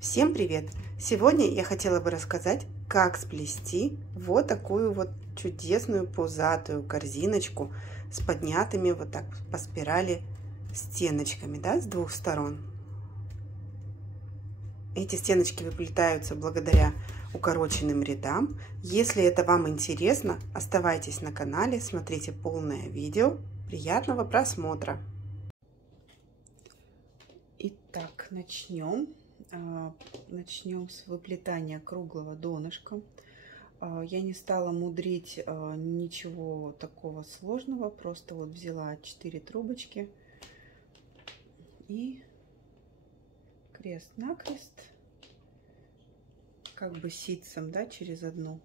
Всем привет! Сегодня я хотела бы рассказать, как сплести вот такую вот чудесную пузатую корзиночку с поднятыми вот так по спирали стеночками, да, с двух сторон. Эти стеночки выплетаются благодаря укороченным рядам. Если это вам интересно, оставайтесь на канале, смотрите полное видео. Приятного просмотра! Итак, начнем с выплетания круглого донышка. Я не стала мудрить ничего такого сложного, просто вот взяла 4 трубочки и крест-накрест, как бы ситцем, да, через одну.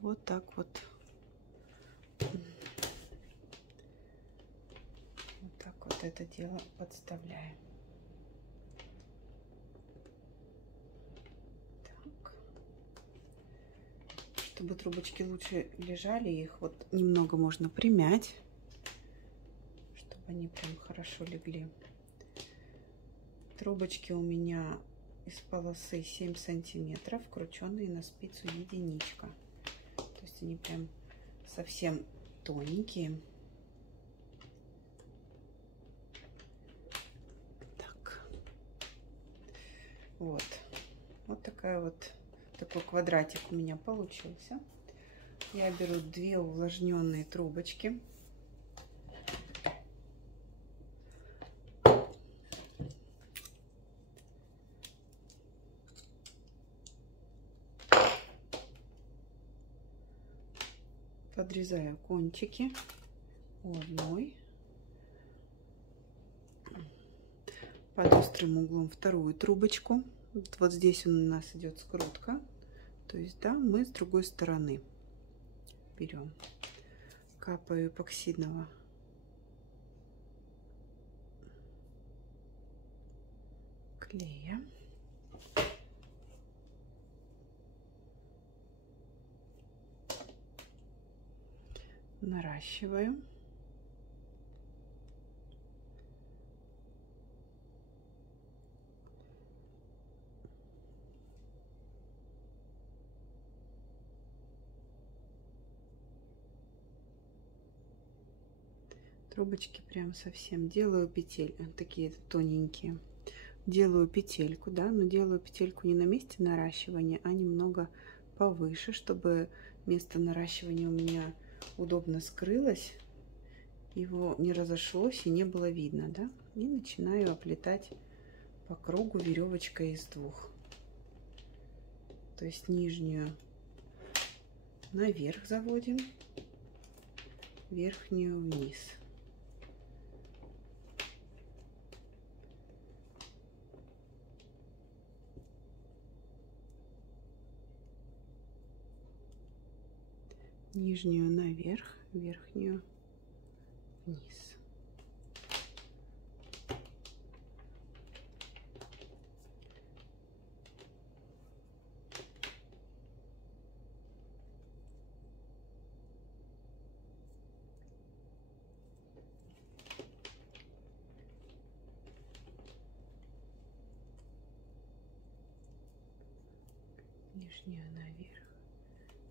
Вот так вот. Вот так вот это дело подставляем. Так. Чтобы трубочки лучше лежали, их вот немного можно примять, чтобы они прям хорошо легли. Трубочки у меня из полосы 7 сантиметров, крученные на спицу единичка. То есть они прям совсем тоненькие. Так. Вот такой квадратик у меня получился. Я беру 2 увлажненные трубочки. Подрезаю кончики у одной, под острым углом вторую трубочку. Вот здесь у нас идет скрутка, то есть, да, мы с другой стороны берем, капаю эпоксидного клея. Наращиваю. Трубочки прям совсем делаю петель, такие тоненькие. Делаю петельку, да, но делаю петельку не на месте наращивания, а немного повыше, чтобы место наращивания у меня удобно скрылось, его не разошлось и не было видно, да. И начинаю оплетать по кругу веревочкой из 2. То есть нижнюю наверх заводим, верхнюю вниз. Нижнюю наверх, верхнюю вниз. Нижнюю наверх,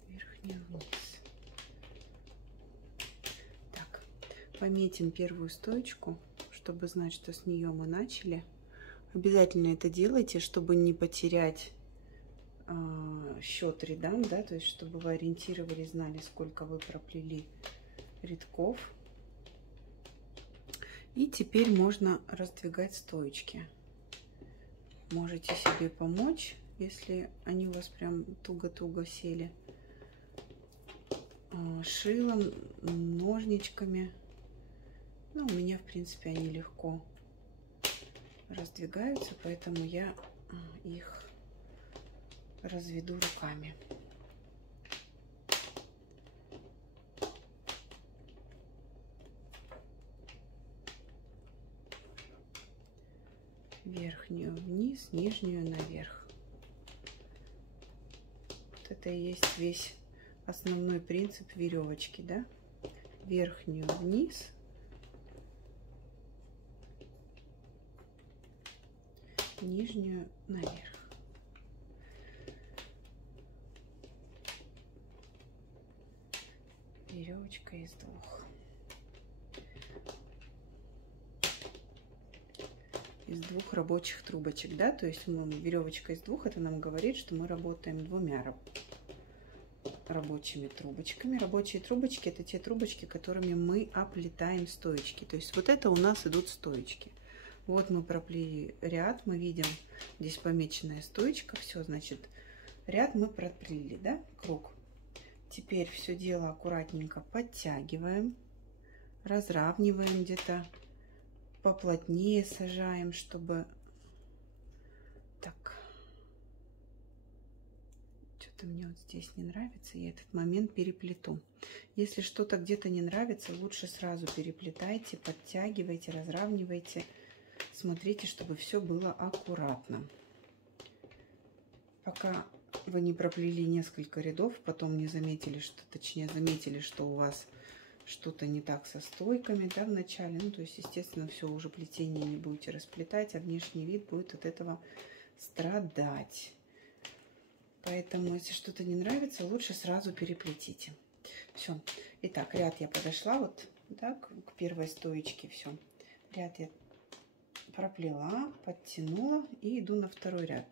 верхнюю вниз. Пометим первую стоечку, чтобы знать, что с нее мы начали. Обязательно это делайте, чтобы не потерять счет рядам, да, то есть чтобы вы ориентировались, знали, сколько вы проплели рядков. И теперь можно раздвигать стоечки. Можете себе помочь, если они у вас прям туго-туго сели, шилом, ножничками. Ну, у меня, в принципе, они легко раздвигаются, поэтому я их разведу руками. Верхнюю вниз, нижнюю наверх. Вот это и есть весь основной принцип веревочки, да? Верхнюю вниз, нижнюю наверх. Веревочка из двух рабочих трубочек, да, то есть веревочка из двух, это нам говорит, что мы работаем двумя рабочими трубочками. Рабочие трубочки — это те трубочки, которыми мы оплетаем стоечки. То есть вот это у нас идут стоечки. Вот мы проплели ряд, мы видим здесь помеченная стоечка, все, значит, ряд мы проплели, да, круг. Теперь все дело аккуратненько подтягиваем, разравниваем где-то, поплотнее сажаем, чтобы... Так, что-то мне вот здесь не нравится, я этот момент переплету. Если что-то где-то не нравится, лучше сразу переплетайте, подтягивайте, разравнивайте. Смотрите, чтобы все было аккуратно. Пока вы не проплели несколько рядов, потом не заметили, что, точнее, заметили, что у вас что-то не так со стойками, да, в начале. Ну, то есть, естественно, все уже плетение не будете расплетать, а внешний вид будет от этого страдать. Поэтому, если что-то не нравится, лучше сразу переплетите. Все. Итак, ряд я подошла вот, да, к первой стоечке. Все. Ряд я проплела, подтянула и иду на второй ряд.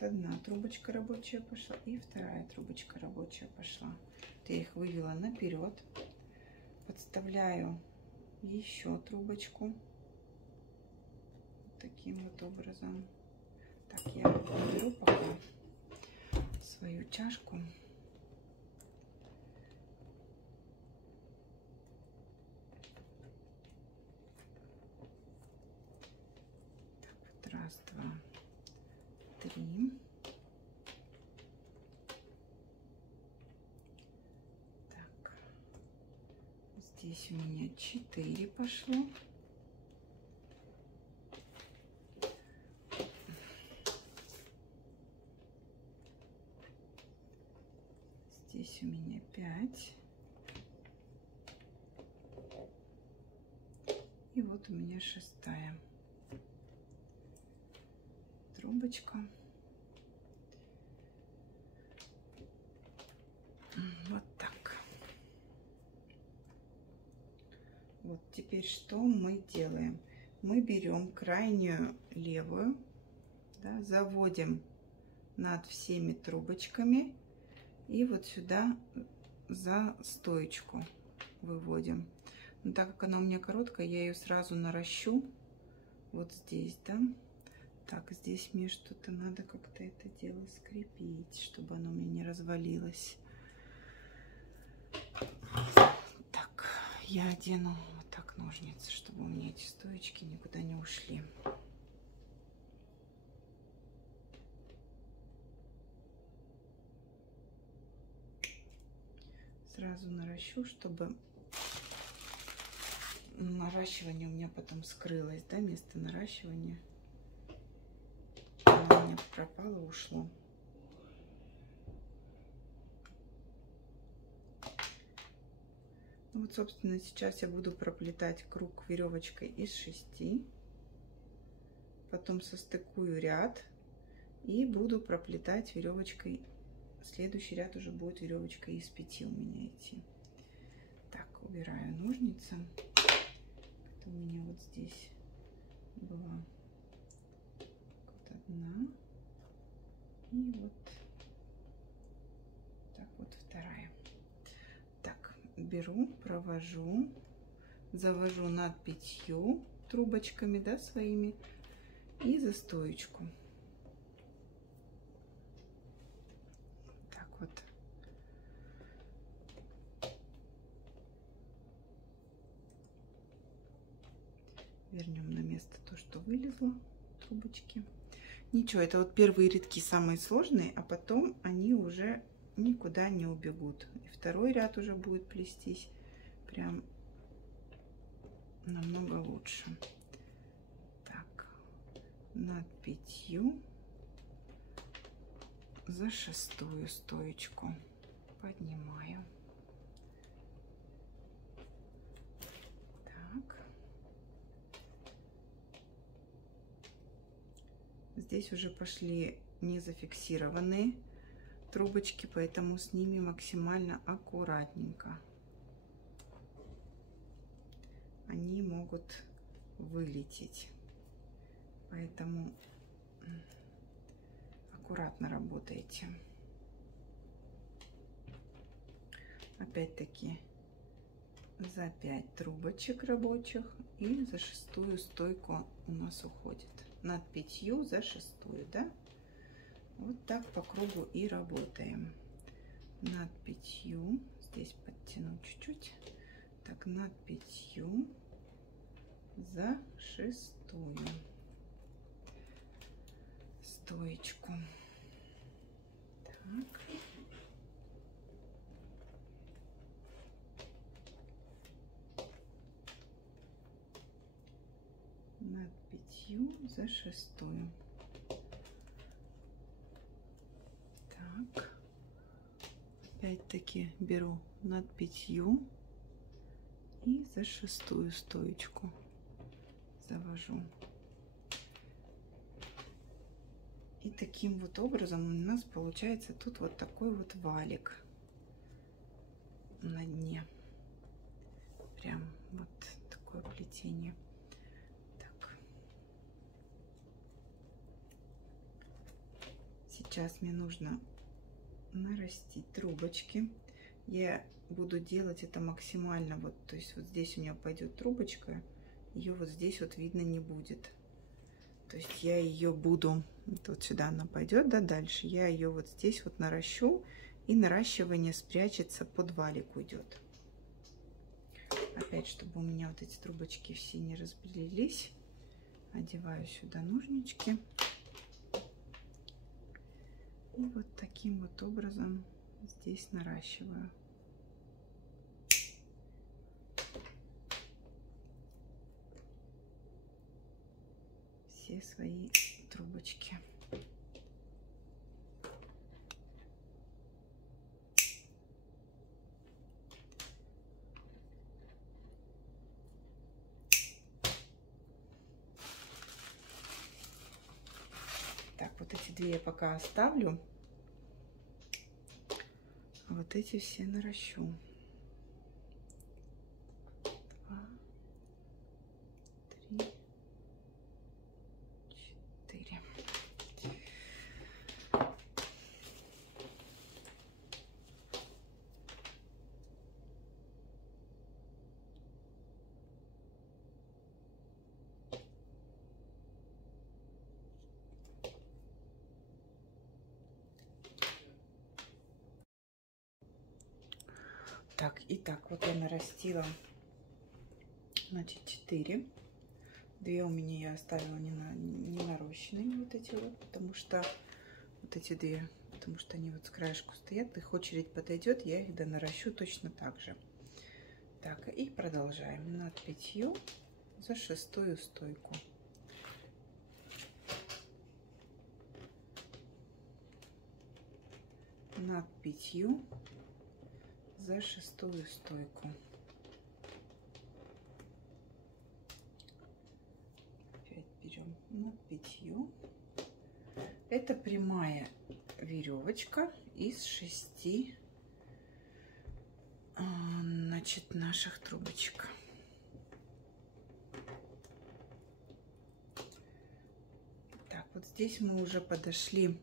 Вот одна трубочка рабочая пошла и вторая трубочка рабочая пошла. Вот я их вывела наперед. Подставляю еще трубочку. Вот таким вот образом. Так, я беру пока свою чашку. Так, вот раз, два, три. Так, здесь у меня 4 пошло. Здесь у меня 5. И вот у меня 6-я трубочка. Вот так. Вот теперь что мы делаем? Мы берем крайнюю левую, да, заводим над всеми трубочками и вот сюда за стоечку выводим. Но так как она у меня короткая, я ее сразу наращу вот здесь, да. Так, здесь мне что-то надо как-то это дело скрепить, чтобы оно мне не развалилось. Так, я одену вот так ножницы, чтобы у меня эти стоечки никуда не ушли. Сразу наращу, чтобы наращивание у меня потом скрылось, да, место наращивания. Оно у меня пропало, ушло. Ну вот, собственно, сейчас я буду проплетать круг веревочкой из 6. Потом состыкую ряд и буду проплетать веревочкой. Следующий ряд уже будет веревочкой из 5 у меня идти. Так, убираю ножницы. Это у меня вот здесь была вот одна. И вот так вот вторая. Так, беру, провожу, завожу над 5 трубочками, да, своими, и за стоечку. Так вот. Вернем на место то, что вылезло, трубочки. Ничего, это вот первые рядки самые сложные, а потом они уже никуда не убегут. И второй ряд уже будет плестись прям намного лучше. Так, над 5 за 6-ю стоечку поднимаю. Так. Здесь уже пошли не зафиксированные трубочки, поэтому с ними максимально аккуратненько. Они могут вылететь, поэтому аккуратно работайте. Опять-таки за 5 трубочек рабочих и за 6-ю стойку у нас уходит. Над 5 за 6-ю, да? Вот так по кругу и работаем. Над 5, здесь подтяну чуть-чуть. Так, над 5 за 6-ю стоечку. Так. Над 5 за 6-ю. Так. Опять-таки беру над 5 и за 6-ю стоечку завожу. И таким вот образом у нас получается тут вот такой вот валик на дне. Прям вот такое плетение. Так. Сейчас мне нужно нарастить трубочки. Я буду делать это максимально вот, то есть вот здесь у меня пойдет трубочка, ее вот здесь вот видно не будет. То есть я ее буду, вот сюда она пойдет, да, дальше я ее вот здесь вот наращу, и наращивание спрячется, под валик уйдет. Опять, чтобы у меня вот эти трубочки все не разбрелись, одеваю сюда ножнички. И вот таким вот образом здесь наращиваю. Все свои трубочки. Так, вот эти две я пока оставлю. Вот эти все наращу. 2, 3, 4. Так, итак, вот я нарастила, значит, 4. 2 у меня я оставила не нарощенными, вот эти вот, потому что вот эти 2, потому что они вот с краешку стоят, их очередь подойдет, я их донаращу точно так же. Так, и продолжаем над 5 за 6-ю стойку. Над 5 за 6-ю стойку. Опять берем над 5. Это прямая веревочка из 6, значит, наших трубочек. Так, вот здесь мы уже подошли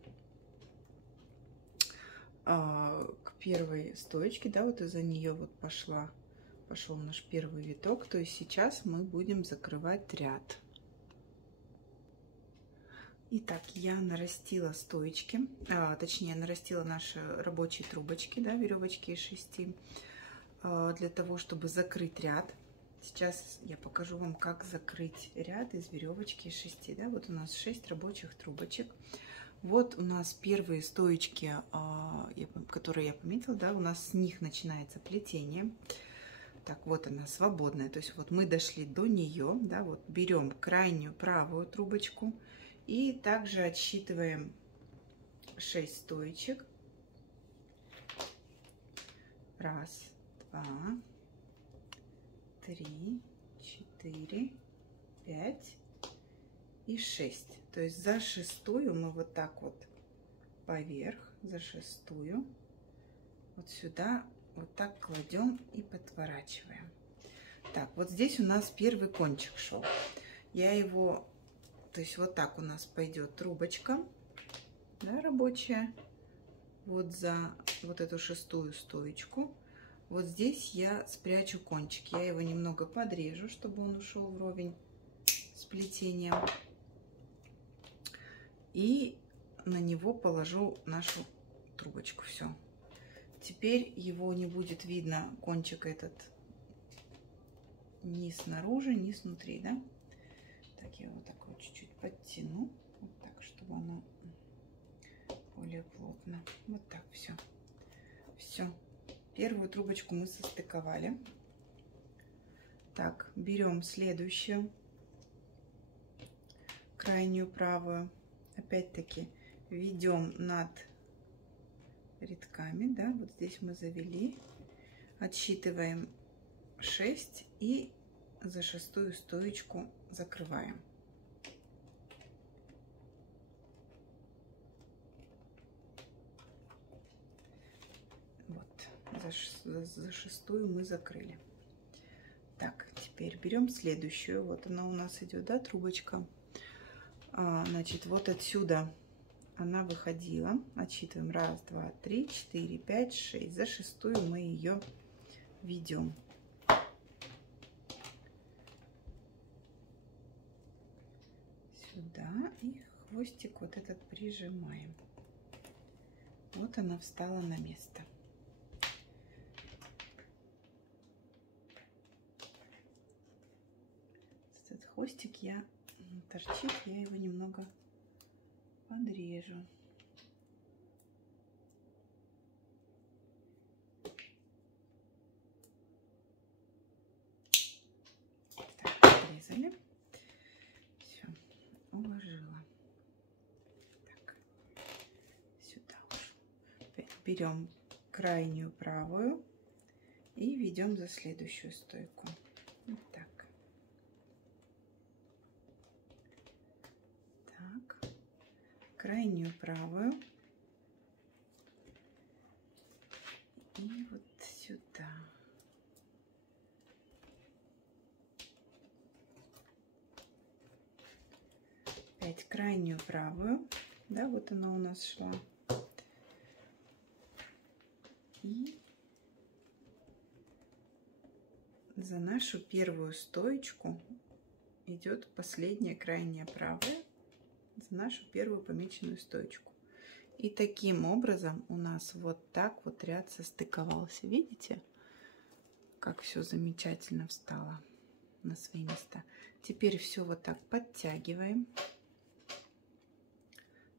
к первой стоечке, да, вот из-за нее вот пошел наш первый виток, то есть сейчас мы будем закрывать ряд. Итак, я нарастила стоечки, точнее нарастила наши рабочие трубочки, да, веревочки из 6, для того, чтобы закрыть ряд. Сейчас я покажу вам, как закрыть ряд из веревочки из 6, да, вот у нас 6 рабочих трубочек. Вот у нас первые стоечки, которые я пометила, да, у нас с них начинается плетение. Так, вот она свободная, то есть вот мы дошли до нее, да, вот берем крайнюю правую трубочку и также отсчитываем 6 стоечек. 1, 2, 3, 4, 5 и 6. То есть за 6-ю мы вот так вот поверх, за 6-ю вот сюда вот так кладем и подворачиваем. Так, вот здесь у нас первый кончик шел. Я его, то есть вот так у нас пойдет трубочка, да, рабочая, вот за вот эту 6-ю стоечку. Вот здесь я спрячу кончик. Я его немного подрежу, чтобы он ушел вровень с плетением. И на него положу нашу трубочку. Все. Теперь его не будет видно, кончик этот, ни снаружи, ни снутри, да? Так, я вот так вот чуть-чуть подтяну, вот так, чтобы оно более плотно. Вот так, все. Все. Первую трубочку мы состыковали. Так, берем следующую, крайнюю правую. Опять-таки ведем над рядками, да, вот здесь мы завели, отсчитываем 6 и за 6-ю стоечку закрываем. Вот, за 6-ю мы закрыли. Так, теперь берем следующую, вот она у нас идет, да, трубочка. Значит, вот отсюда она выходила. Отсчитываем. 1, 2, 3, 4, 5, 6. За 6-ю мы ее ведем. Сюда и хвостик вот этот прижимаем. Вот она встала на место. Этот хвостик торчит, я его немного подрежу. Так, подрезали. Все, уложила. Так, сюда ушло. Берем крайнюю правую и ведем за следующую стойку. Вот так. Так, крайнюю правую и вот сюда. Опять крайнюю правую, да, вот она у нас шла. И за нашу первую стоечку идет последняя крайняя правая, за нашу первую помеченную стоечку. И таким образом у нас вот так вот ряд состыковался. Видите, как все замечательно встало на свои места. Теперь все вот так подтягиваем.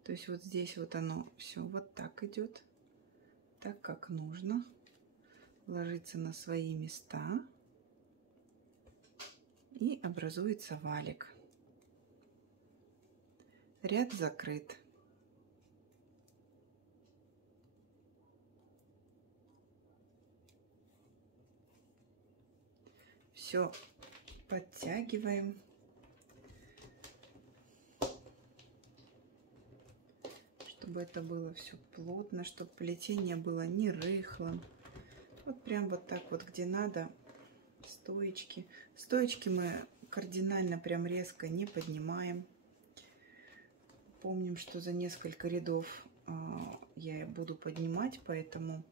То есть вот здесь вот оно все вот так идет, так как нужно, ложится на свои места и образуется валик. Ряд закрыт. Все подтягиваем. Чтобы это было все плотно, чтобы плетение было не рыхлым. Вот прям вот так вот, где надо, стоечки. Стоечки мы кардинально прям резко не поднимаем. Помним, что за несколько рядов я буду поднимать, поэтому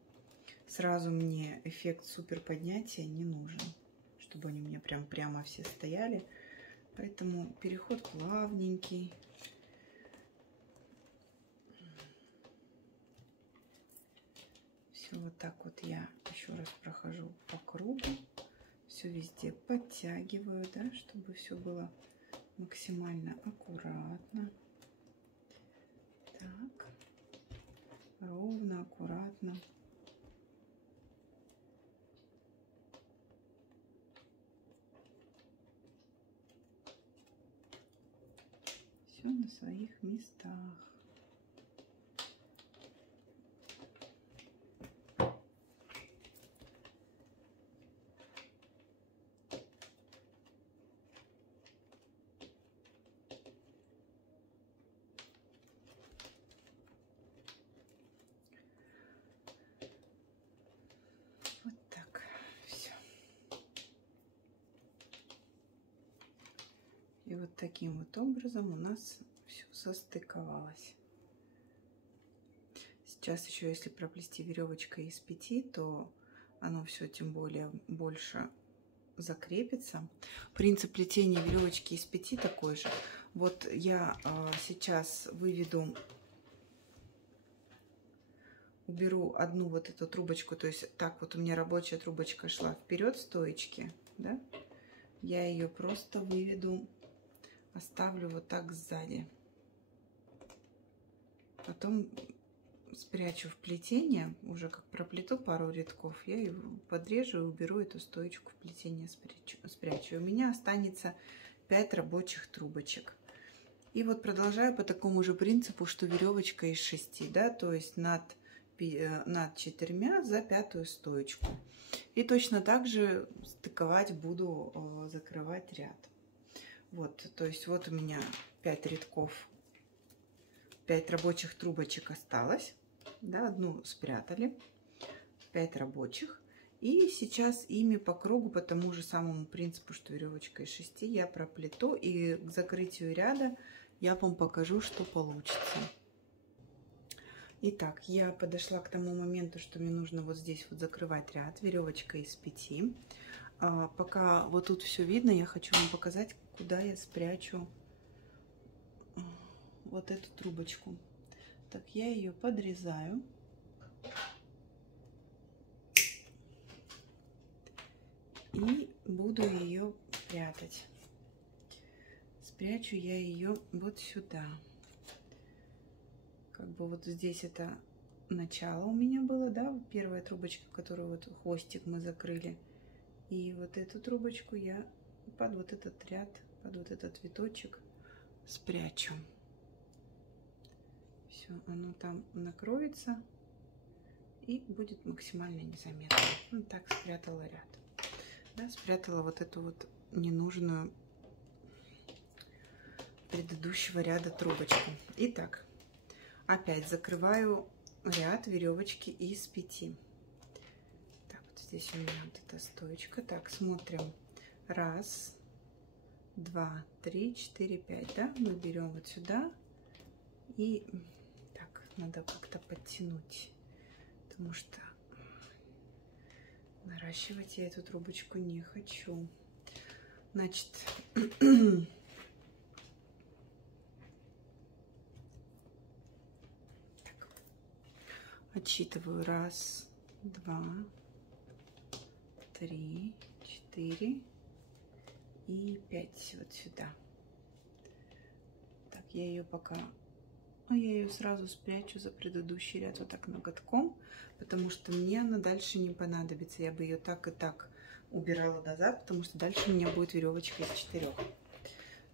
сразу мне эффект супер поднятия не нужен, чтобы они у меня прямо все стояли. Поэтому переход плавненький. Все вот так вот я еще раз прохожу по кругу. Все везде подтягиваю, да, чтобы все было максимально аккуратно. Так, ровно, аккуратно. Все на своих местах. И вот таким вот образом у нас все состыковалось. Сейчас еще, если проплести веревочкой из 5, то оно все тем более больше закрепится. Принцип плетения веревочки из 5 такой же. Вот я сейчас уберу одну вот эту трубочку, то есть так вот у меня рабочая трубочка шла вперед стоечки, да? Я ее просто выведу, оставлю вот так сзади. Потом спрячу в плетение, уже как проплету пару рядков, я ее подрежу и уберу эту стоечку в плетение, спрячу. У меня останется 5 рабочих трубочек. И вот продолжаю по такому же принципу, что веревочка из 6, да, то есть над 4 за 5-ю стоечку. И точно так же стыковать буду, закрывать ряд. Вот, то есть вот у меня 5 рядков, 5 рабочих трубочек осталось, да, одну спрятали, 5 рабочих. И сейчас ими по кругу, по тому же самому принципу, что веревочка из 6, я проплету, и к закрытию ряда я вам покажу, что получится. Итак, я подошла к тому моменту, что мне нужно вот здесь вот закрывать ряд, веревочка из 5. Пока вот тут все видно, я хочу вам показать, куда я спрячу вот эту трубочку. Так, я ее подрезаю. И буду ее прятать. Спрячу я ее вот сюда. Как бы вот здесь это начало у меня было, да, первая трубочка, которую вот хвостик мы закрыли. И вот эту трубочку я под вот этот ряд, под вот этот виточек спрячу. Все, оно там накроется и будет максимально незаметно. Ну, так спрятала ряд. Да, спрятала вот эту вот ненужную предыдущего ряда трубочку. Итак, опять закрываю ряд веревочки из 5. Так, вот здесь у меня вот эта стоечка. Так, смотрим. 1, 2, 3, 4, 5. Да, мы берем вот сюда. И так, надо как-то подтянуть, потому что наращивать я эту трубочку не хочу. Значит, так, отсчитываю. 1, 2, 3, 4 и 5 вот сюда. Так, я ее пока... я ее сразу спрячу за предыдущий ряд вот так ноготком, потому что мне она дальше не понадобится. Я бы ее так и так убирала назад, потому что дальше у меня будет веревочка из 4.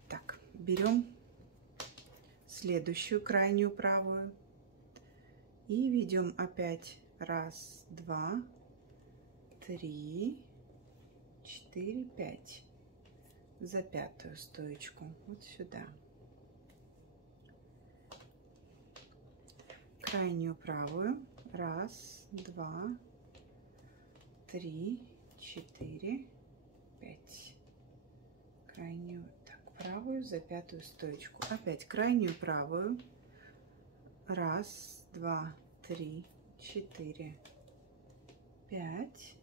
Так, берем следующую крайнюю правую и ведем опять 1, 2, 3, 4, 5 за 5-ю стоечку вот сюда. Крайнюю правую. 1, 2, 3, 4, 5. Крайнюю, так, правую за 5-ю стоечку. Опять крайнюю правую. 1, 2, 3, 4, 5.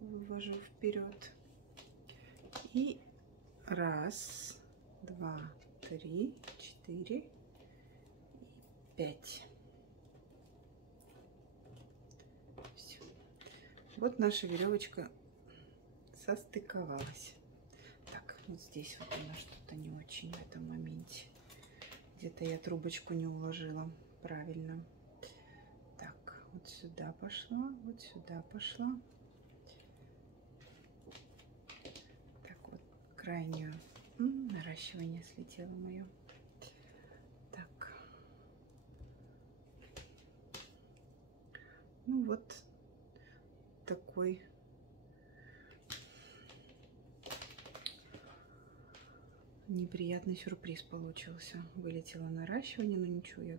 Вывожу вперед. И 1, 2, 3, 4, 5. Вот наша веревочка состыковалась. Так, вот здесь вот она что-то не очень в этом моменте. Где-то я трубочку не уложила правильно. Так, вот сюда пошла, вот сюда пошла. Так, вот крайнюю. Наращивание слетело мое. Так. Ну вот. Такой неприятный сюрприз получился. Вылетело наращивание, но ничего, я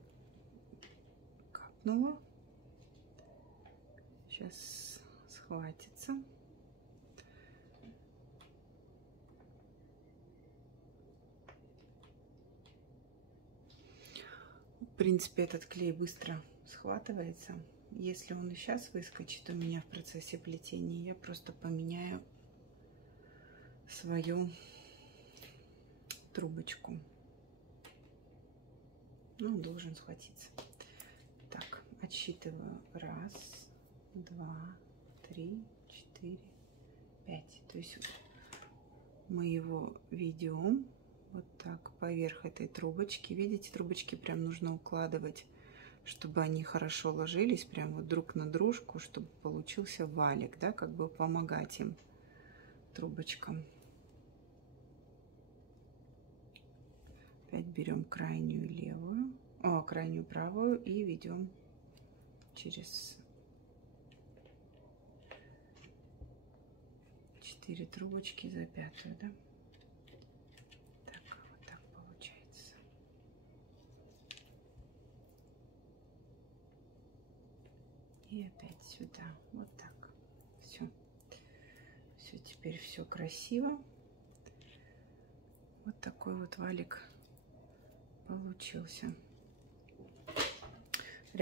капнула. Сейчас схватится. В принципе, этот клей быстро схватывается. Если он и сейчас выскочит у меня в процессе плетения, я просто поменяю свою трубочку. Ну, он должен схватиться. Так, отсчитываю. 1, 2, 3, 4, 5. То есть мы его ведем вот так поверх этой трубочки. Видите, трубочки прям нужно укладывать, чтобы они хорошо ложились прям вот друг на дружку, чтобы получился валик, да, как бы помогать им, трубочкам. Опять берем крайнюю левую, крайнюю правую и ведем через 4 трубочки за 5-ю, да. Так, вот так получается. И опять сюда, вот так. Все. Все, теперь все красиво. Вот такой вот валик получился.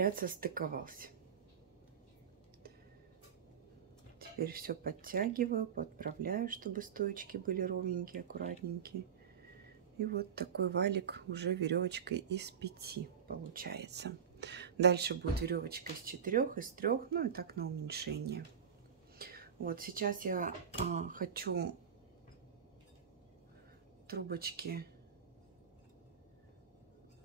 ряд состыковался. Теперь все подтягиваю, подправляю, чтобы стоечки были ровненькие, аккуратненькие. И вот такой валик уже веревочкой из 5 получается. Дальше будет веревочка из 4, из 3, ну и так на уменьшение. Вот сейчас я хочу трубочки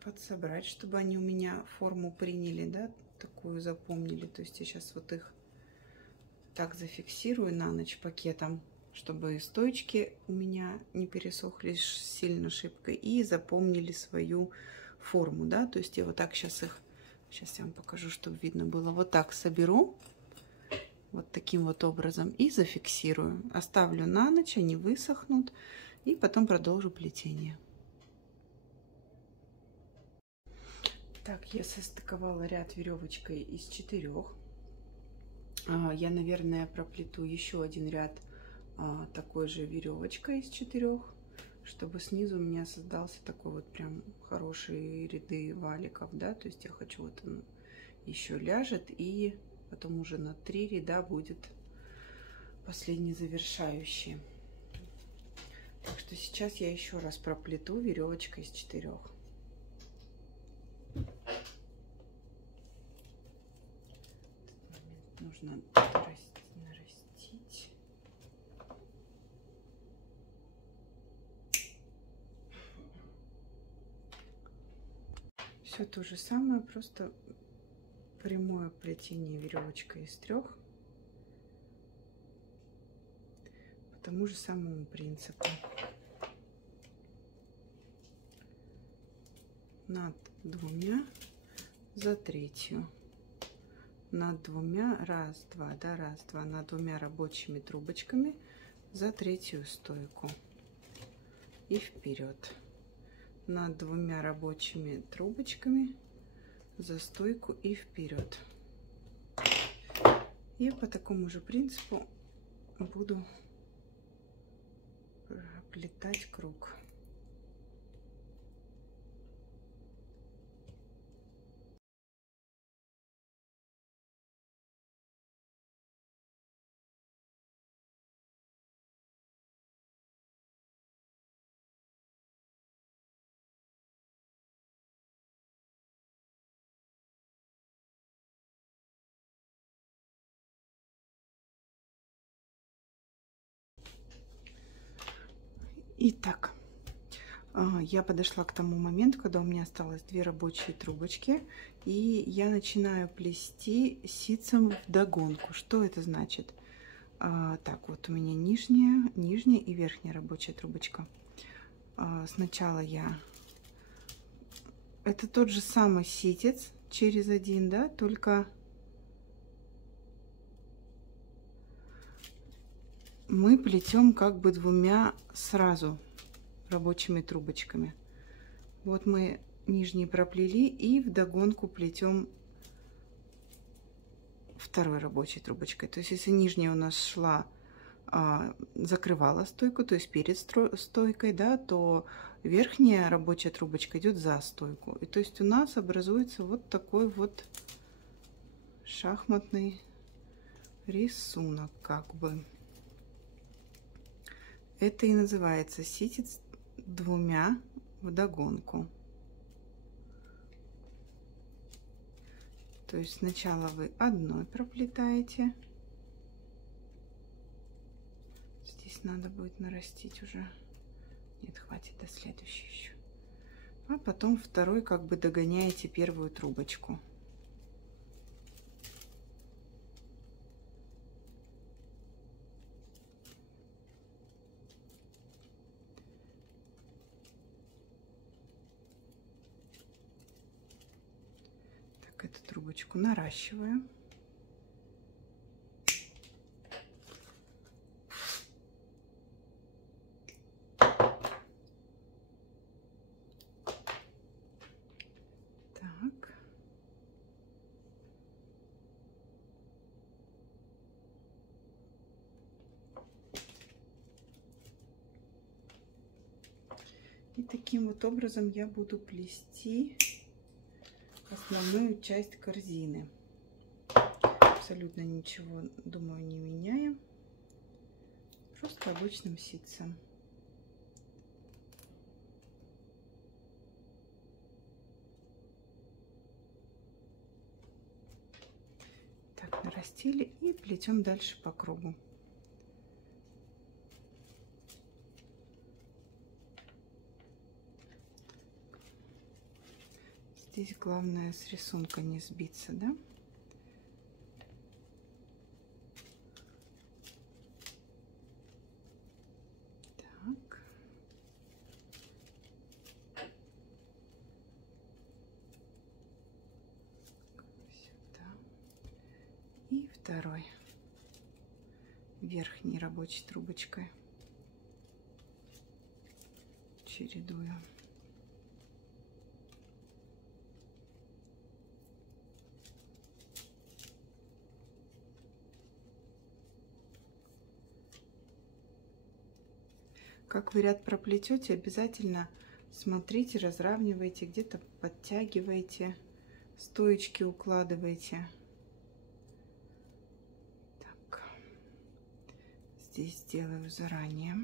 подсобрать, чтобы они у меня форму приняли, да, такую запомнили. То есть я сейчас вот их так зафиксирую на ночь пакетом, чтобы стоечки у меня не пересохли сильно шибко и запомнили свою форму, да. То есть я вот так сейчас их, сейчас я вам покажу, чтобы видно было, вот так соберу, вот таким вот образом и зафиксирую. Оставлю на ночь, они высохнут и потом продолжу плетение. Так, я состыковала ряд веревочкой из 4. Я, наверное, проплету еще один ряд такой же веревочкой из 4, чтобы снизу у меня создался такой вот прям хорошие ряды валиков, да. То есть я хочу, вот он еще ляжет, и потом уже на 3 ряда будет последний завершающий. Так что сейчас я еще раз проплету веревочкой из 4. Нужно нарастить. Все то же самое, просто прямое плетение веревочкой из 3 по тому же самому принципу. Над 2 за 3. Над 2, раз, два, да, раз, два, над 2 рабочими трубочками за 3 стойку и вперед. Над 2 рабочими трубочками за стойку и вперед. И по такому же принципу буду проплетать круг. Итак, я подошла к тому моменту, когда у меня осталось 2 рабочие трубочки, и я начинаю плести ситцем вдогонку. Что это значит? Так, вот у меня нижняя и верхняя рабочая трубочка. Сначала это тот же самый ситец через 1, да, только мы плетем как бы 2 сразу рабочими трубочками. Вот мы нижние проплели и вдогонку плетем 2 рабочей трубочкой. То есть если нижняя у нас шла, закрывала стойку, то есть перед стойкой, да, то верхняя рабочая трубочка идет за стойку. И то есть у нас образуется вот такой вот шахматный рисунок, как бы. Это и называется ситец 2 вдогонку. То есть сначала вы 1 проплетаете. Здесь надо будет нарастить уже. Нет, хватит, до следующей еще. А потом 2 как бы догоняете 1 трубочку. Эту трубочку наращиваем. Так. И таким вот образом я буду плести основную часть корзины. Абсолютно ничего, думаю, не меняем. Просто обычным ситцем. Так, нарастили и плетем дальше по кругу. Здесь главное с рисунка не сбиться, да? Так. Сюда. И второй верхней рабочей трубочкой чередую. Как вы ряд проплетете, обязательно смотрите, разравнивайте, где-то подтягивайте, стоечки укладывайте. Так, здесь сделаю заранее.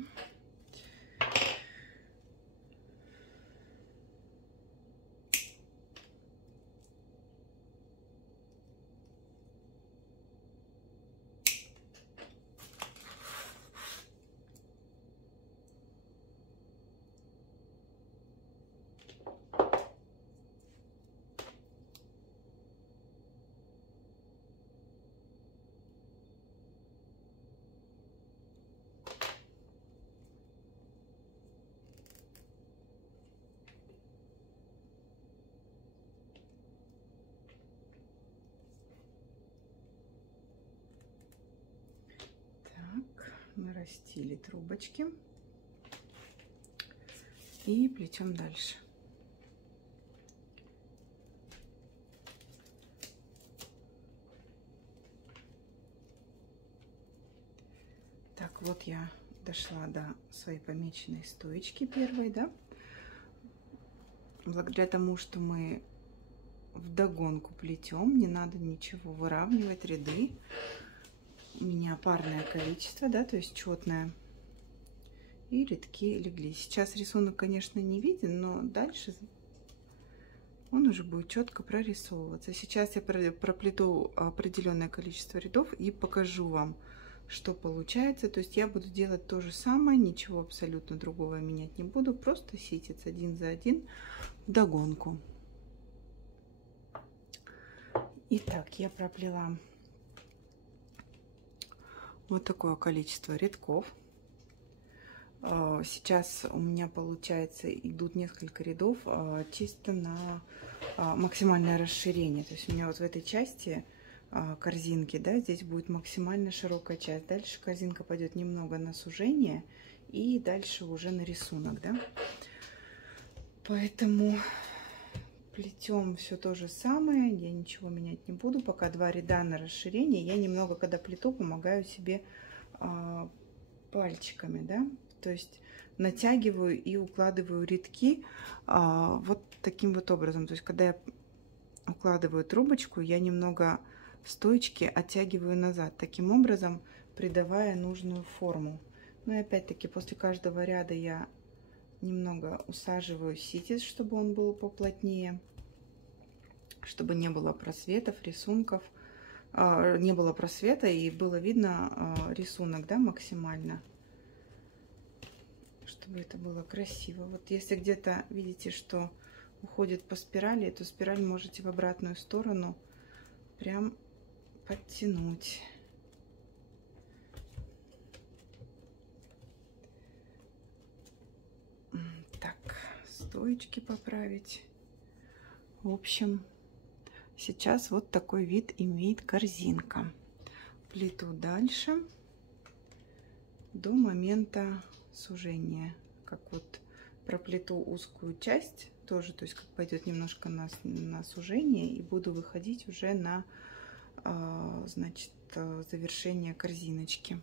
Нарастили трубочки и плетем дальше. Так, вот я дошла до своей помеченной стоечки первой, да. Благодаря тому, что мы вдогонку плетем, не надо ничего выравнивать, ряды. У меня парное количество, да, то есть четное. И рядки легли. Сейчас рисунок, конечно, не виден, но дальше он уже будет четко прорисовываться. Сейчас я проплету определенное количество рядов и покажу вам, что получается. То есть я буду делать то же самое, ничего абсолютно другого менять не буду, просто ситец один за один вдогонку. Итак, я проплела вот такое количество рядков. Сейчас у меня получается идут несколько рядов чисто на максимальное расширение. То есть у меня вот в этой части корзинки, да, здесь будет максимально широкая часть. Дальше корзинка пойдет немного на сужение и дальше уже на рисунок, да. Поэтому плетем все то же самое, я ничего менять не буду. Пока 2 ряда на расширение. Я немного, когда плету, помогаю себе пальчиками, да. То есть натягиваю и укладываю рядки вот таким вот образом. То есть когда я укладываю трубочку, я немного стоечки оттягиваю назад, таким образом придавая нужную форму. Ну и опять-таки после каждого ряда я немного усаживаю ситец, чтобы он был поплотнее, чтобы не было просветов, рисунков, не было просвета и было видно рисунок, да, максимально, чтобы это было красиво. Вот если где-то видите, что уходит по спирали, эту спираль можете в обратную сторону прям подтянуть. Так, стоечки поправить. В общем, сейчас вот такой вид имеет корзинка. Плету дальше до момента сужения. Как вот проплету узкую часть тоже, то есть как пойдет немножко на сужение, и буду выходить уже на, значит, завершение корзиночки.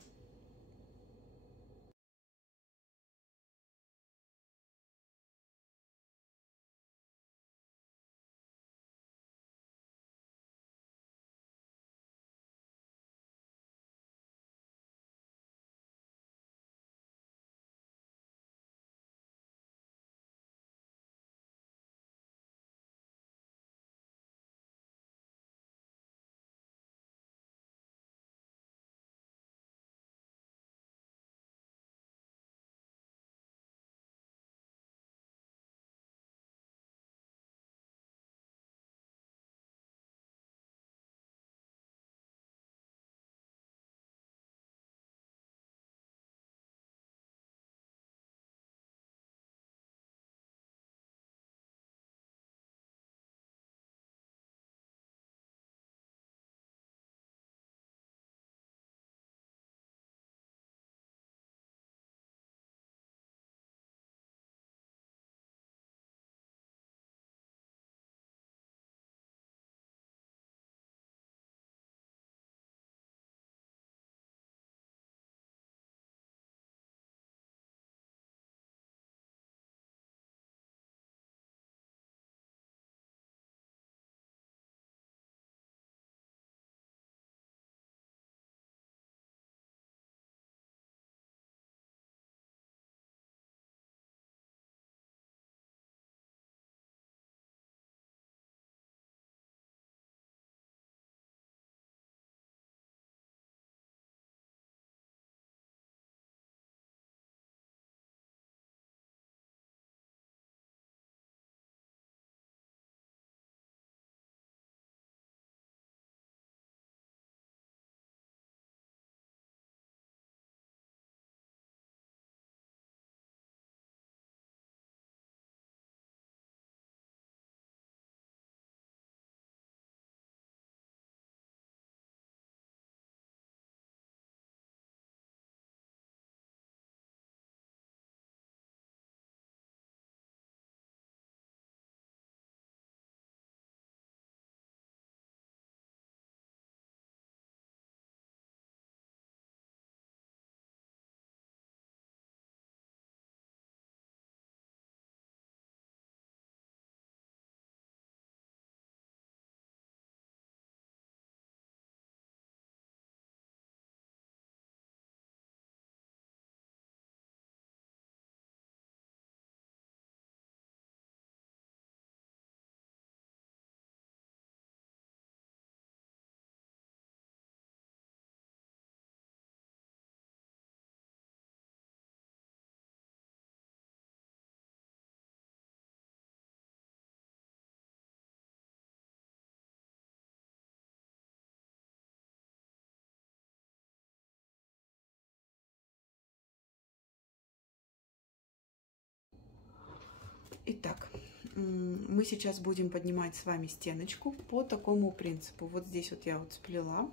Итак, мы сейчас будем поднимать с вами стеночку по такому принципу. Вот здесь вот я вот сплела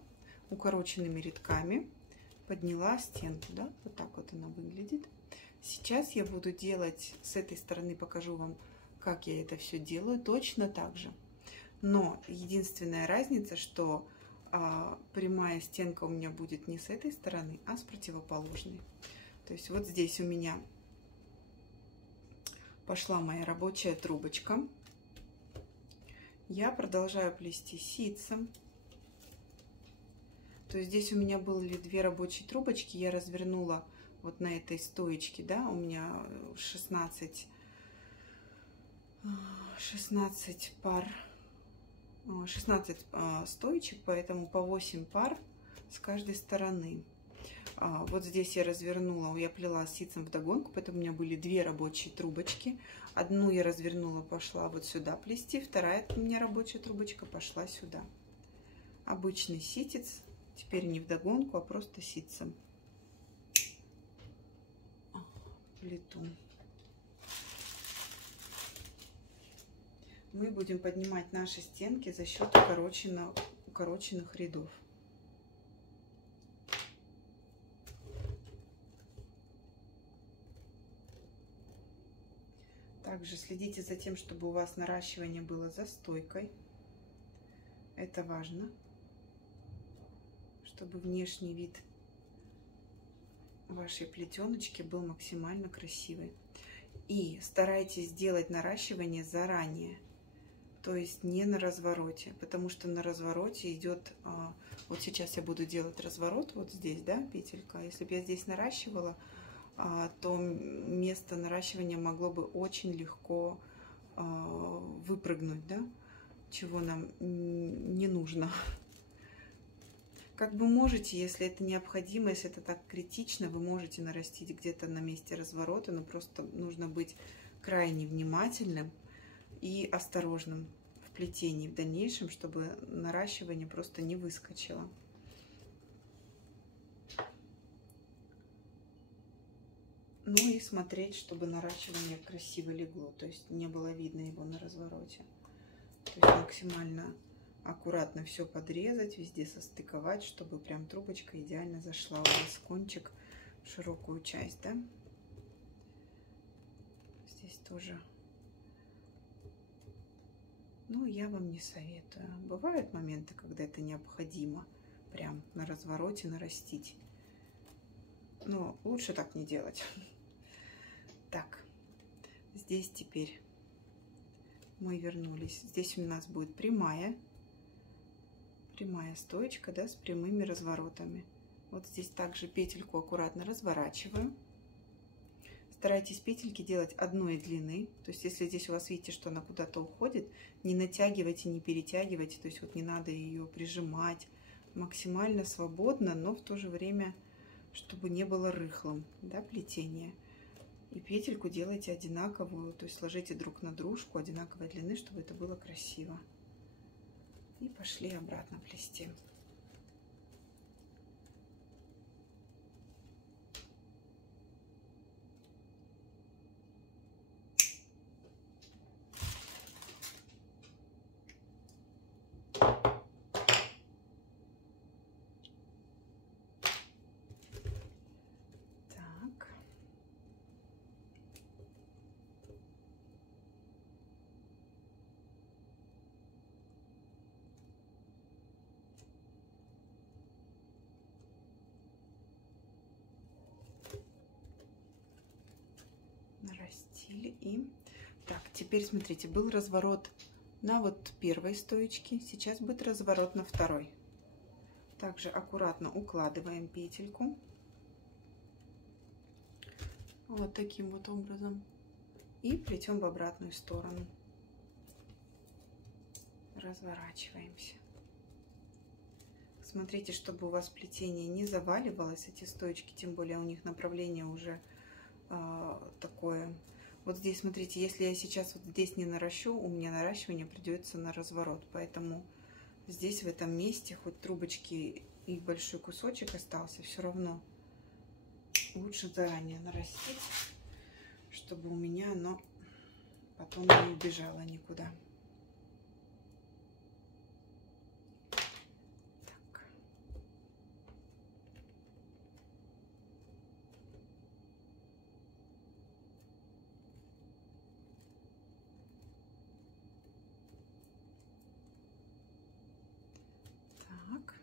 укороченными рядками, подняла стенку, да, вот так вот она выглядит. Сейчас я буду делать с этой стороны, покажу вам, как я это все делаю, точно так же. Но единственная разница, что прямая стенка у меня будет не с этой стороны, а с противоположной. То есть вот здесь у меня пошла моя рабочая трубочка. Я продолжаю плести ситцем. То есть здесь у меня были 2 рабочие трубочки. Я развернула вот на этой стоечке, да, у меня 16 пар, 16 стоечек, поэтому по 8 пар с каждой стороны. Вот здесь я развернула, я плела ситцем вдогонку, поэтому у меня были 2 рабочие трубочки. Одну я развернула, пошла вот сюда плести, вторая у меня рабочая трубочка пошла сюда. Обычный ситец, теперь не вдогонку, а просто ситцем плету. Мы будем поднимать наши стенки за счет укороченных рядов. Также следите за тем, чтобы у вас наращивание было за стойкой. Это важно, чтобы внешний вид вашей плетеночки был максимально красивый. И старайтесь делать наращивание заранее, то есть не на развороте, потому что на развороте идет, вот сейчас я буду делать разворот, вот здесь, да, петелька. Если бы я здесь наращивала, то место наращивания могло бы очень легко выпрыгнуть, да, чего нам не нужно. Как бы можете, если это необходимо, если это так критично, вы можете нарастить где-то на месте разворота, но просто нужно быть крайне внимательным и осторожным в плетении в дальнейшем, чтобы наращивание просто не выскочило. Ну и смотреть, чтобы наращивание красиво легло, то есть не было видно его на развороте. То есть максимально аккуратно все подрезать, везде состыковать, чтобы прям трубочка идеально зашла у вас кончик в широкую часть, да. Здесь тоже. Ну, я вам не советую. Бывают моменты, когда это необходимо прям на развороте нарастить. Но лучше так не делать. Так, здесь теперь мы вернулись. Здесь у нас будет прямая стоечка, да, с прямыми разворотами. Вот здесь также петельку аккуратно разворачиваю. Старайтесь петельки делать одной длины. То есть, если здесь у вас видите, что она куда-то уходит, не натягивайте, не перетягивайте. То есть, вот не надо ее прижимать. Максимально свободно, но в то же время, чтобы не было рыхлым, да, плетение. И петельку делайте одинаковую, то есть сложите друг на дружку одинаковой длины, чтобы это было красиво. И пошли обратно плести. Нарастили и так, теперь смотрите, был разворот на вот первой стоечке, сейчас будет разворот на второй. Также аккуратно укладываем петельку вот таким вот образом и плетем в обратную сторону. Разворачиваемся. Смотрите, чтобы у вас плетение не заваливалось, эти стоечки, тем более у них направление уже такое. Вот здесь, смотрите, если я сейчас вот здесь не наращу, у меня наращивание придется на разворот, поэтому здесь в этом месте хоть трубочки и большой кусочек остался, все равно лучше заранее нарастить, чтобы у меня оно потом не убежала никуда. Так. Так.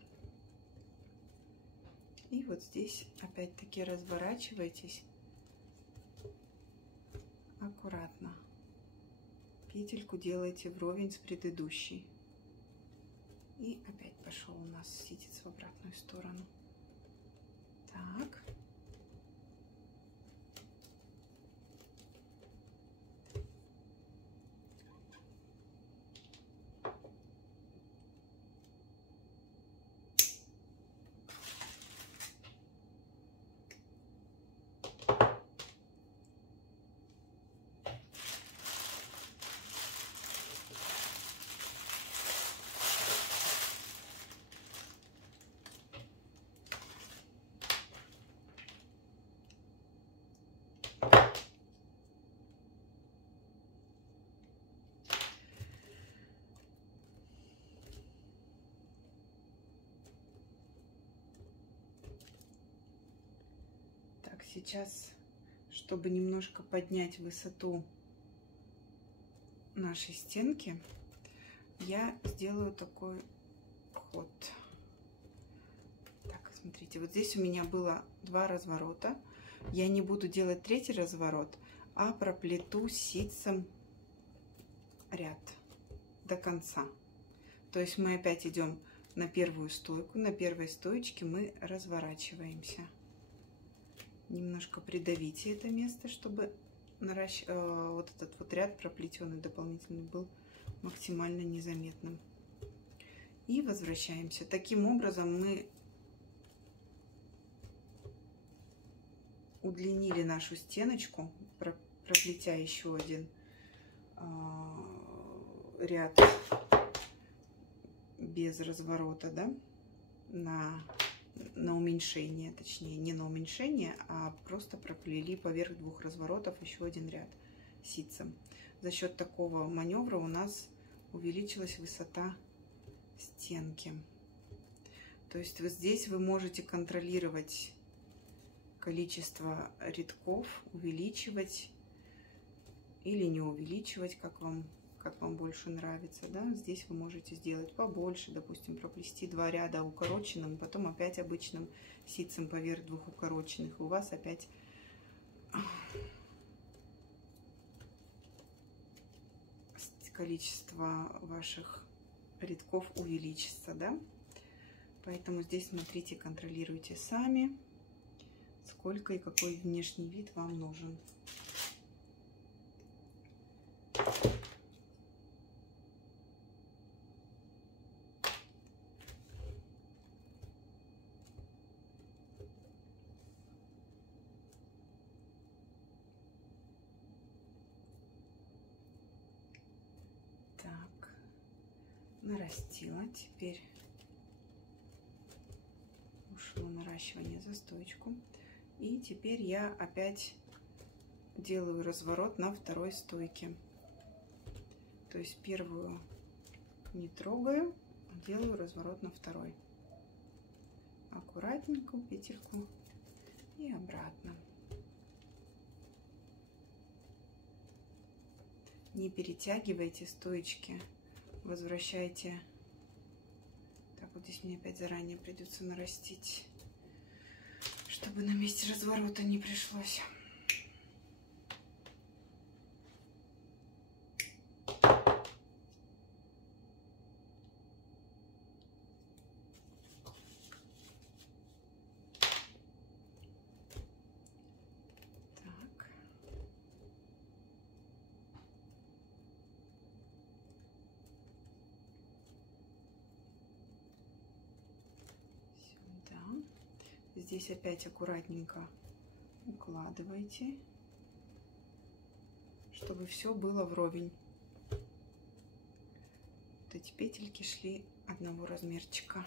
И вот здесь опять-таки разворачивайтесь аккуратно. Петельку делайте вровень с предыдущей. И опять пошел у нас ситец в обратную сторону. Так. Сейчас, чтобы немножко поднять высоту нашей стенки, я сделаю такой ход. Так, смотрите, вот здесь у меня было 2 разворота. Я не буду делать 3-й разворот, а проплету ситцем ряд до конца. То есть мы опять идем на первую стойку, на первой стоечке мы разворачиваемся. Немножко придавите это место, чтобы вот этот вот ряд проплетенный дополнительный был максимально незаметным. И возвращаемся. Таким образом мы удлинили нашу стеночку, проплетя еще один ряд без разворота, да, на уменьшение, точнее не на уменьшение, а просто проплели поверх 2 разворотов еще один ряд ситцем. За счет такого маневра у нас увеличилась высота стенки. То есть вот здесь вы можете контролировать количество рядков, увеличивать или не увеличивать, как вам больше нравится, да. Здесь вы можете сделать побольше, допустим, проплести 2 ряда укороченным, потом опять обычным ситцем поверх 2 укороченных. У вас опять количество ваших рядков увеличится, да. Поэтому здесь смотрите, контролируйте сами, сколько и какой внешний вид вам нужен. Нарастила. Теперь ушло наращивание за стоечку. И теперь я опять делаю разворот на 2-й стойке. То есть первую не трогаю, а делаю разворот на 2-й. Аккуратненько петельку и обратно. Не перетягивайте стоечки. Возвращайте. Так, вот здесь мне опять заранее придется нарастить, чтобы на месте разворота не пришлось. Здесь опять аккуратненько укладывайте, чтобы все было вровень. Вот эти петельки шли одного размерчика.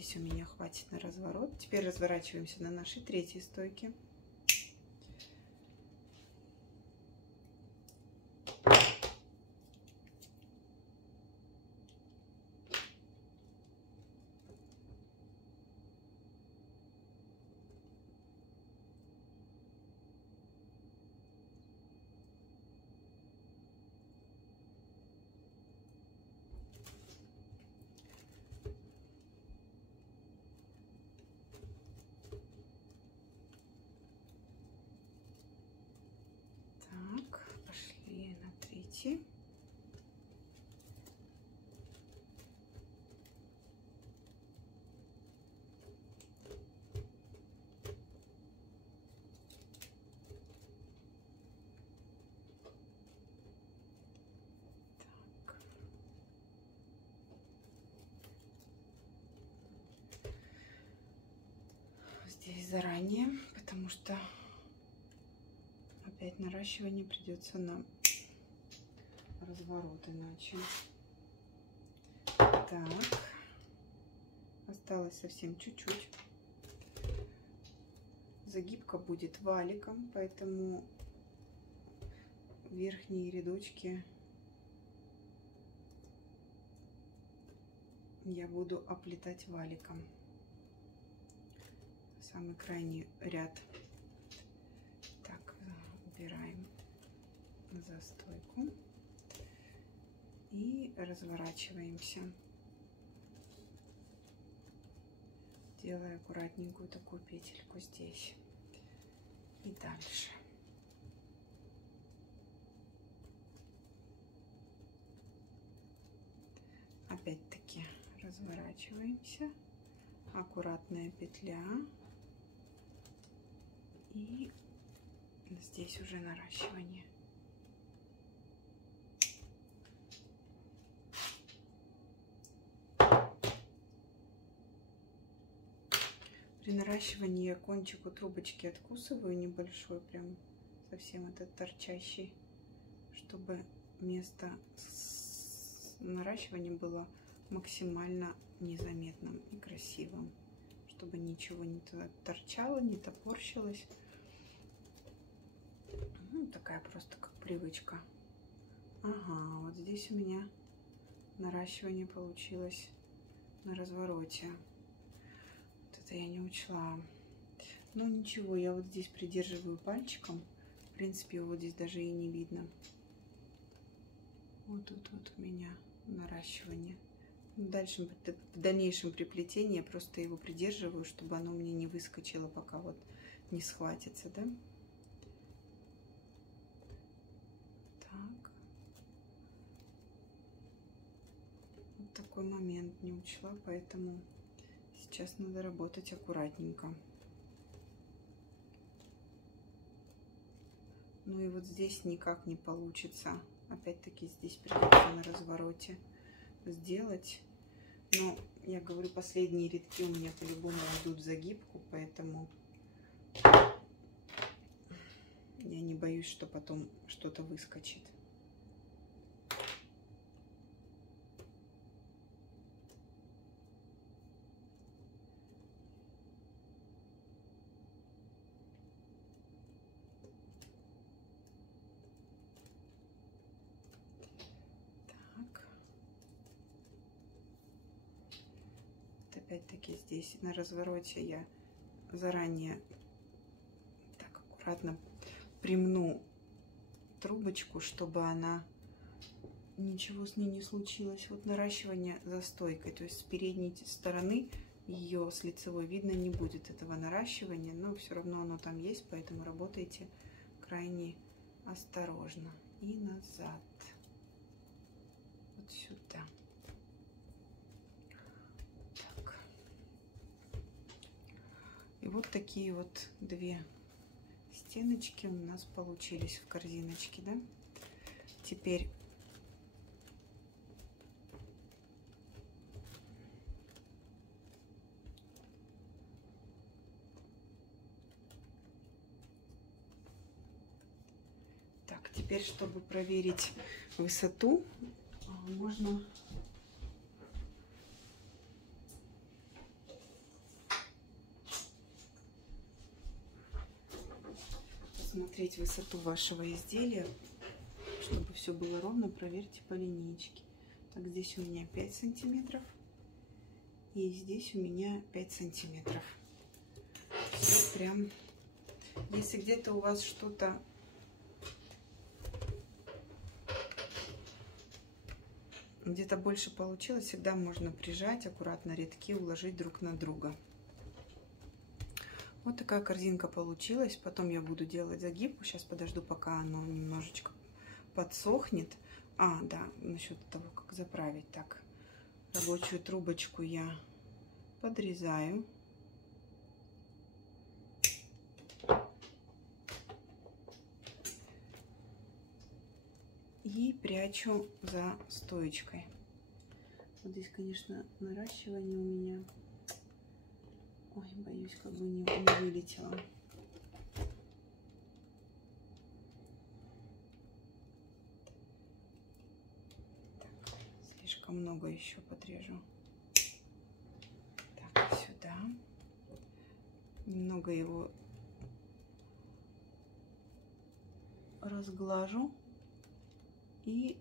здесь у меня хватит на разворот. Теперь разворачиваемся на нашей третьей стойке. Пошли на третий. Так. Здесь заранее, потому что опять наращивание придется нам разворот иначе. Так, осталось совсем чуть-чуть. Загибка будет валиком, поэтому верхние рядочки я буду оплетать валиком. Самый крайний ряд. Так, убираем за стойку и разворачиваемся, делая аккуратненькую такую петельку здесь и дальше. Опять-таки разворачиваемся, аккуратная петля и здесь уже наращивание. При наращивании я кончик у трубочки откусываю небольшой, прям совсем этот торчащий, чтобы место наращивания было максимально незаметным и красивым, чтобы ничего не торчало, не топорщилось. Ну, такая просто как привычка. Ага, вот здесь у меня наращивание получилось на развороте. Вот это я не учла. Ну ничего, я вот здесь придерживаю пальчиком. В принципе, его здесь даже и не видно. Вот тут вот у меня наращивание. Дальше, в дальнейшем при плетении я просто его придерживаю, чтобы оно мне не выскочило, пока вот не схватится, да? Так. Вот такой момент не учла, поэтому сейчас надо работать аккуратненько. Ну и вот здесь никак не получится. Опять-таки здесь придется на развороте сделать. Но я говорю, последние рядки у меня по-любому идут в загибку, поэтому я не боюсь, что потом что-то выскочит. Опять-таки здесь на развороте я заранее так аккуратно примну трубочку, чтобы она ничего с ней не случилось. Вот наращивание за стойкой, то есть с передней стороны ее с лицевой видно не будет этого наращивания, но все равно оно там есть, поэтому работайте крайне осторожно. И назад, вот сюда. И вот такие вот две стеночки у нас получились в корзиночке, да? Теперь так, теперь, чтобы проверить высоту, можно посмотреть высоту вашего изделия, чтобы все было ровно, проверьте по линеечке. Так, здесь у меня 5 сантиметров. И здесь у меня 5 сантиметров. Все прям. Если где-то у вас что-то где-то больше получилось, всегда можно прижать, аккуратно рядки уложить друг на друга. Вот такая корзинка получилась. Потом я буду делать загибку. Сейчас подожду, пока оно немножечко подсохнет. А, да, насчет того, как заправить. Так, рабочую трубочку я подрезаю. И прячу за стоечкой. Вот здесь, конечно, наращивание у меня. Ой, боюсь, как бы не вылетело. Так, слишком много еще подрежу. Так, сюда. Немного его разглажу. И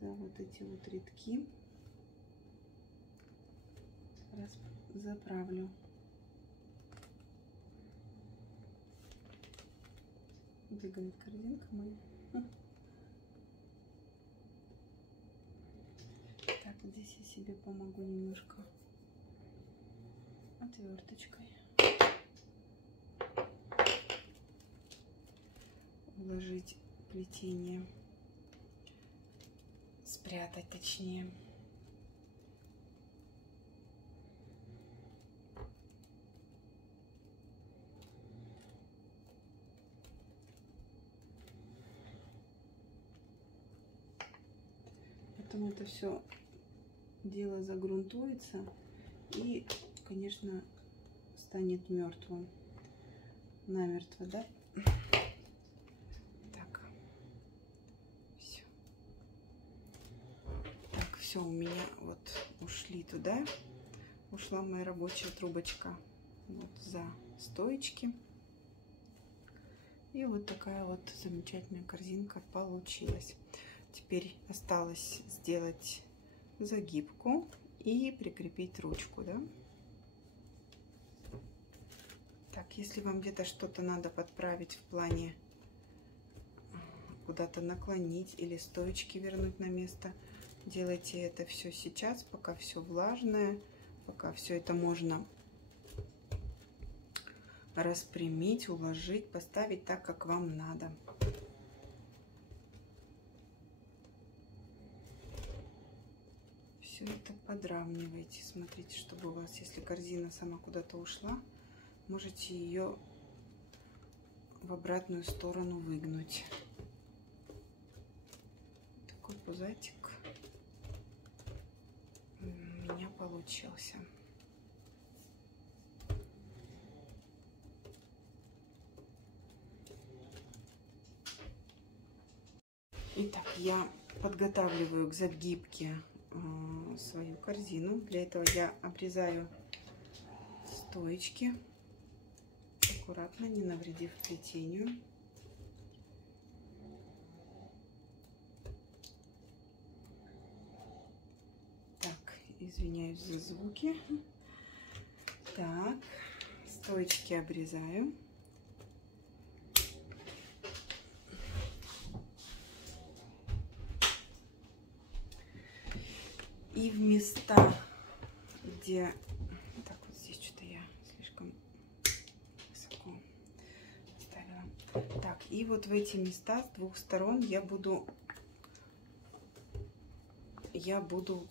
за вот эти вот рядки заправлю. Бегает корзинка моя. Так, здесь я себе помогу немножко отверточкой. Уложить плетение, спрятать точнее. Потом это все дело загрунтуется и, конечно, станет мертвым, намертво, да? Все, у меня вот ушли туда, ушла моя рабочая трубочка вот за стоечки. И вот такая вот замечательная корзинка получилась. Теперь осталось сделать загибку и прикрепить ручку, да? Так, если вам где-то что-то надо подправить в плане куда-то наклонить или стоечки вернуть на место, делайте это все сейчас, пока все влажное, пока все это можно распрямить, уложить, поставить так, как вам надо. Все это подравнивайте. Смотрите, чтобы у вас, если корзина сама куда-то ушла, можете ее в обратную сторону выгнуть. Такой пузатик у меня получился. Итак, я подготавливаю к загибке свою корзину. Для этого я обрезаю стоечки, аккуратно, не навредив плетению. Так, извиняюсь за звуки. Так, стоечки обрезаю. И в места, где... Так, вот здесь что-то я слишком высоко ставила. Так, и вот в эти места с двух сторон я буду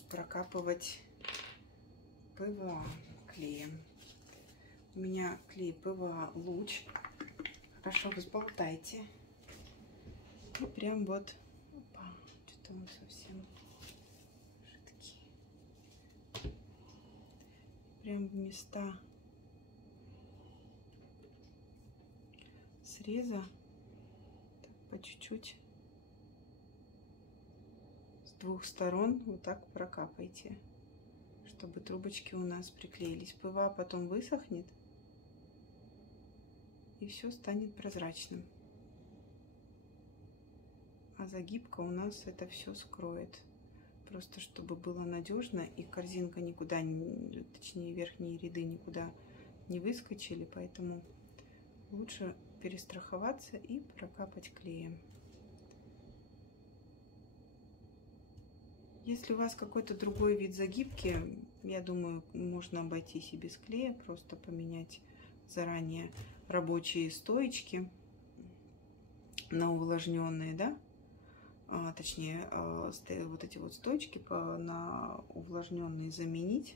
прокапывать ПВА клеем. У меня клей ПВА луч. Хорошо взболтайте. И прям вот... Опа, что-то он совсем... Прям в места среза так, по чуть-чуть с двух сторон вот так прокапайте, чтобы трубочки у нас приклеились. ПВА потом высохнет, и все станет прозрачным. А загибка у нас это все скроет. Просто чтобы было надежно и корзинка никуда, точнее верхние ряды никуда не выскочили, поэтому лучше перестраховаться и прокапать клеем. Если у вас какой-то другой вид загибки, я думаю, можно обойтись и без клея, просто поменять заранее рабочие стоечки на увлажненные, да, точнее вот эти вот стоечки на увлажненные заменить,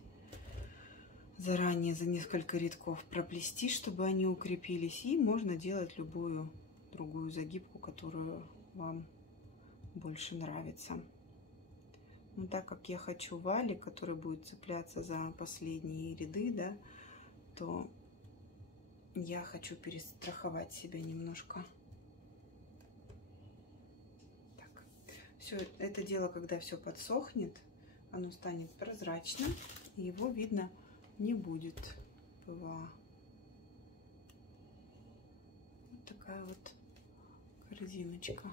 заранее за несколько рядков проплести, чтобы они укрепились, и можно делать любую другую загибку, которую вам больше нравится. Но так как я хочу валик, который будет цепляться за последние ряды, да, то я хочу перестраховать себя немножко. Так. Все это дело, когда все подсохнет, оно станет прозрачным, и его видно не будет ПВА. Вот такая вот корзиночка.